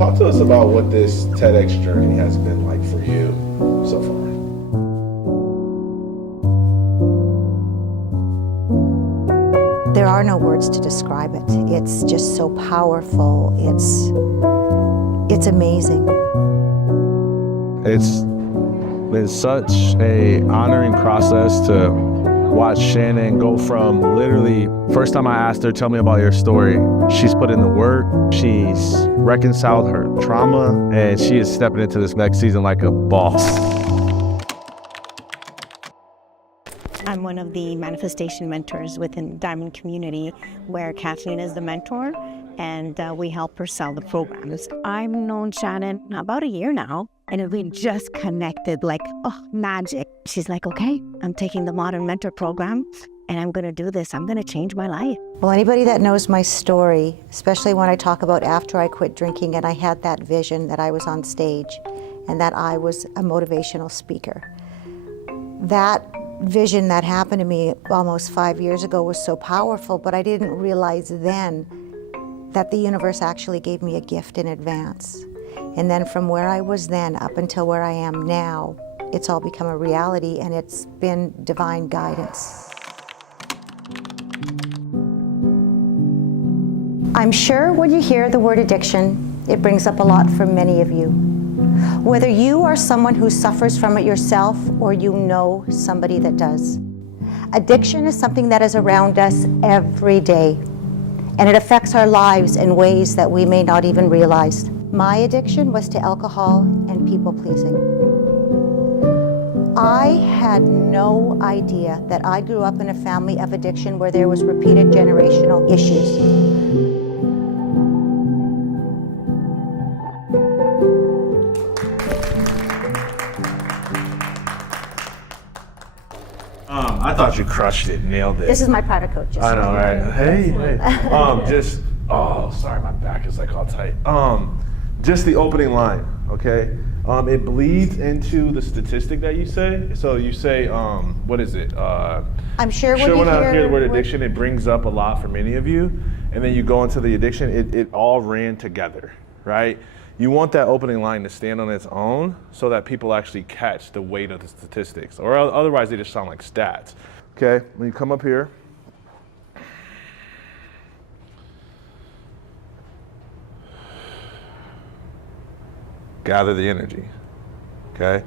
Talk to us about what this TEDx journey has been like for you so far. There are no words to describe it. It's just so powerful. It's amazing. It's been such a honoring process to watch Shannan go from literally, first time I asked her, tell me about your story, she's put in the work, she's reconciled her trauma, and she is stepping into this next season like a boss. I'm one of the manifestation mentors within Diamond Community, where Kathleen is the mentor, and we help her sell the programs. I've known Shannan about a year now, and we just connected like, oh, magic. She's like, okay, I'm taking the Modern Mentor program, and I'm gonna do this. I'm gonna change my life. Well, anybody that knows my story, especially when I talk about after I quit drinking and I had that vision that I was on stage and that I was a motivational speaker. That vision that happened to me almost 5 years ago was so powerful, but I didn't realize then that the universe actually gave me a gift in advance. And then from where I was then up until where I am now, it's all become a reality, and it's been divine guidance. I'm sure when you hear the word addiction, it brings up a lot for many of you. Whether you are someone who suffers from it yourself or you know somebody that does. Addiction is something that is around us every day, and it affects our lives in ways that we may not even realize. My addiction was to alcohol and people-pleasing. I had no idea that I grew up in a family of addiction where there was repeated generational issues. I thought you crushed it, nailed it. This is my private coach. I know, right? Hey. Sorry, my back is like all tight. Just the opening line, okay? It bleeds into the statistic that you say. So you say, what is it? I'm sure when I hear the word addiction, it brings up a lot for many of you. And then you go into the addiction, it all ran together, right? You want that opening line to stand on its own so that people actually catch the weight of the statistics, or otherwise they just sound like stats. Okay, when you come up here, gather the energy, okay?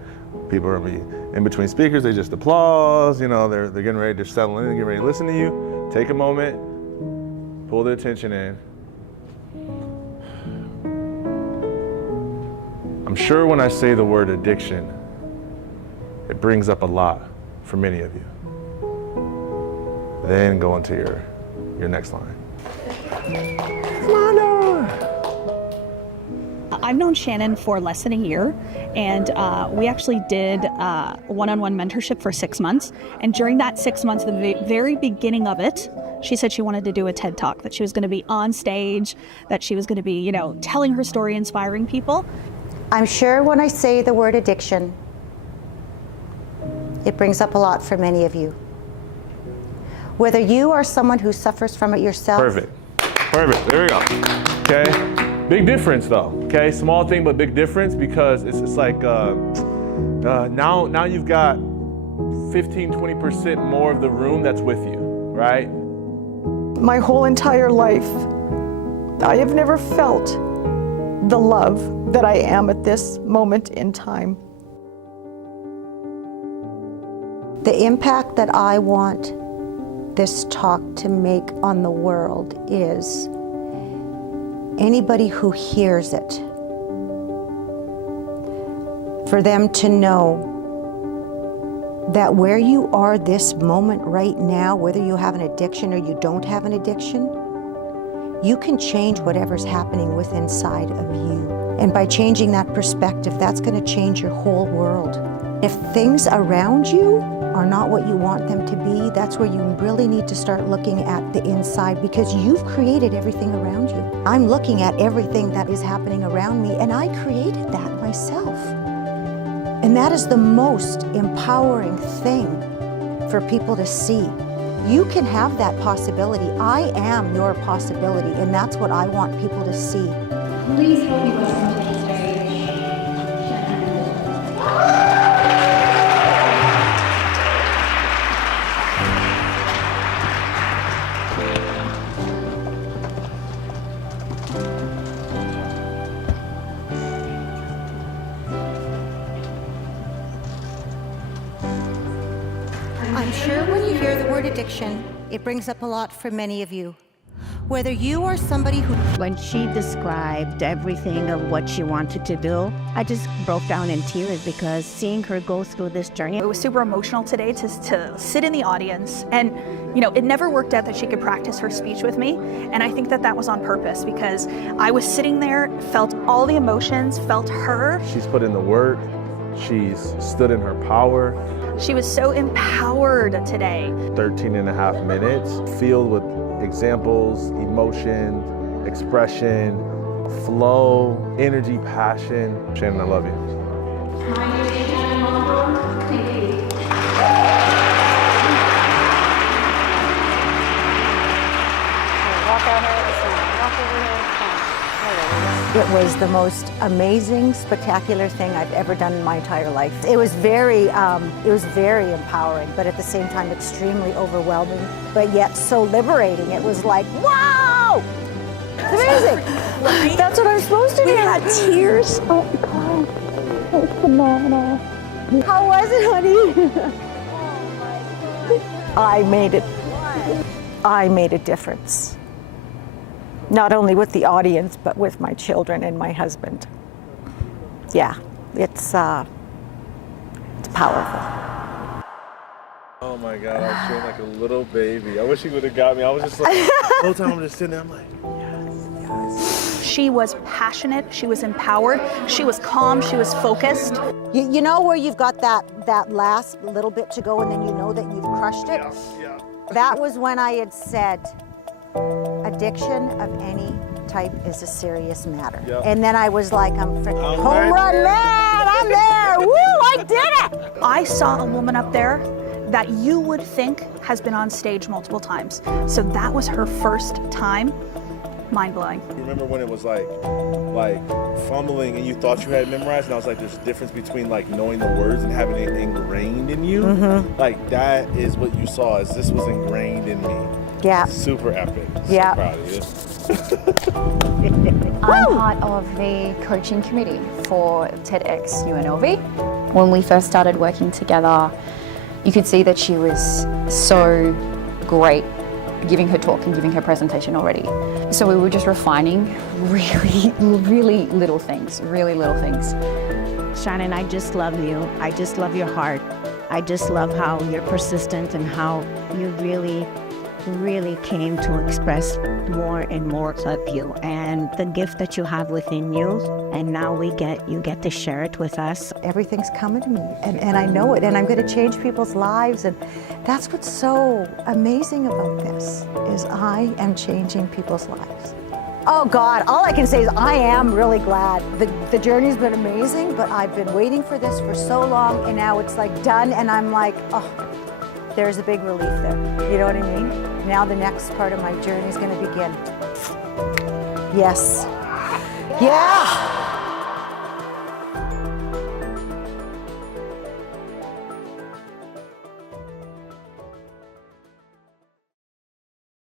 People are in between speakers, they just applause, you know, they're getting ready to settle in and get ready to listen to you. Take a moment, pull the attention in. I'm sure when I say the word addiction, it brings up a lot for many of you. Then go into your next line. I've known Shannan for less than a year, and we actually did one-on-one mentorship for 6 months. And during that 6 months, the very beginning of it, she said she wanted to do a TED Talk, that she was going to be on stage, that she was going to be, you know, telling her story, inspiring people. I'm sure when I say the word addiction, it brings up a lot for many of you. Whether you are someone who suffers from it yourself. Perfect, there we go, okay? Big difference though, okay? Small thing, but big difference, because it's like, now you've got 15-20% more of the room that's with you, right? My whole entire life, I have never felt the love that I am at this moment in time. The impact that I want this talk to make on the world is anybody who hears it, for them to know that where you are this moment right now, whether you have an addiction or you don't have an addiction, you can change whatever's happening within inside of you. And by changing that perspective, that's going to change your whole world. If things around you are not what you want them to be, that's where you really need to start looking at the inside, because you've created everything around you. I'm looking at everything that is happening around me, and I created that myself. And that is the most empowering thing for people to see. You can have that possibility. I am your possibility, and that's what I want people to see. Please help me welcome to the stage, Shannan Mondor. I'm sure when you hear the word addiction, it brings up a lot for many of you. Whether you are somebody who... When she described everything of what she wanted to do, I just broke down in tears because seeing her go through this journey. It was super emotional today to sit in the audience, and you know, it never worked out that she could practice her speech with me, and I think that that was on purpose because I was sitting there, felt all the emotions, felt her. She's put in the work. She's stood in her power. She was so empowered today. 13 and a half minutes, filled with examples, emotion, expression, flow, energy, passion. Shannan, I love you. My name is Shannan Mondor. Thank you. Walk out here, it's fine. Walk over here, it's fine. It was the most amazing, spectacular thing I've ever done in my entire life. It was very empowering, but at the same time extremely overwhelming, but yet so liberating. It was like, wow! It's amazing. That's what I'm supposed to do. We had tears. Oh my God. It was phenomenal. How was it, honey? I made a difference. Not only with the audience, but with my children and my husband. Yeah, it's powerful. Oh my God, I was feeling like a little baby. I wish he would have got me. I was just like, the whole time I'm just sitting there, I'm like, yes. She was passionate, she was empowered, she was calm, she was focused. You know where you've got that last little bit to go and then you know that you've crushed it? Yeah. That was when I had said, addiction of any type is a serious matter. Yep. And then I was like, I'm freaking I'm home right run man, I'm there, woo, I did it! I saw a woman up there that you would think has been on stage multiple times. So that was her first time. Mind-blowing. Remember when it was like fumbling and you thought you had it memorized, and I was like, there's a difference between like knowing the words and having it ingrained in you. Mm-hmm. Like that is what you saw, is this was ingrained in me. Yeah. Super epic. Yeah. So proud of you. I'm part of the coaching committee for TedX UNLV. When we first started working together, you could see that she was so great giving her talk and giving her presentation already. So we were just refining really little things, Shannan, I just love you. I just love your heart. I just love how you're persistent and how you really came to express more and more of you and the gift that you have within you. And now you get to share it with us. Everything's coming to me and I know it, and I'm going to change people's lives, and that's what's so amazing about this, is I am changing people's lives. Oh God, all I can say is I am really glad. The journey's been amazing, but I've been waiting for this for so long, and now it's like done, and I'm like, oh, there's a big relief there. You know what I mean? Now the next part of my journey is going to begin. Yes. Yeah.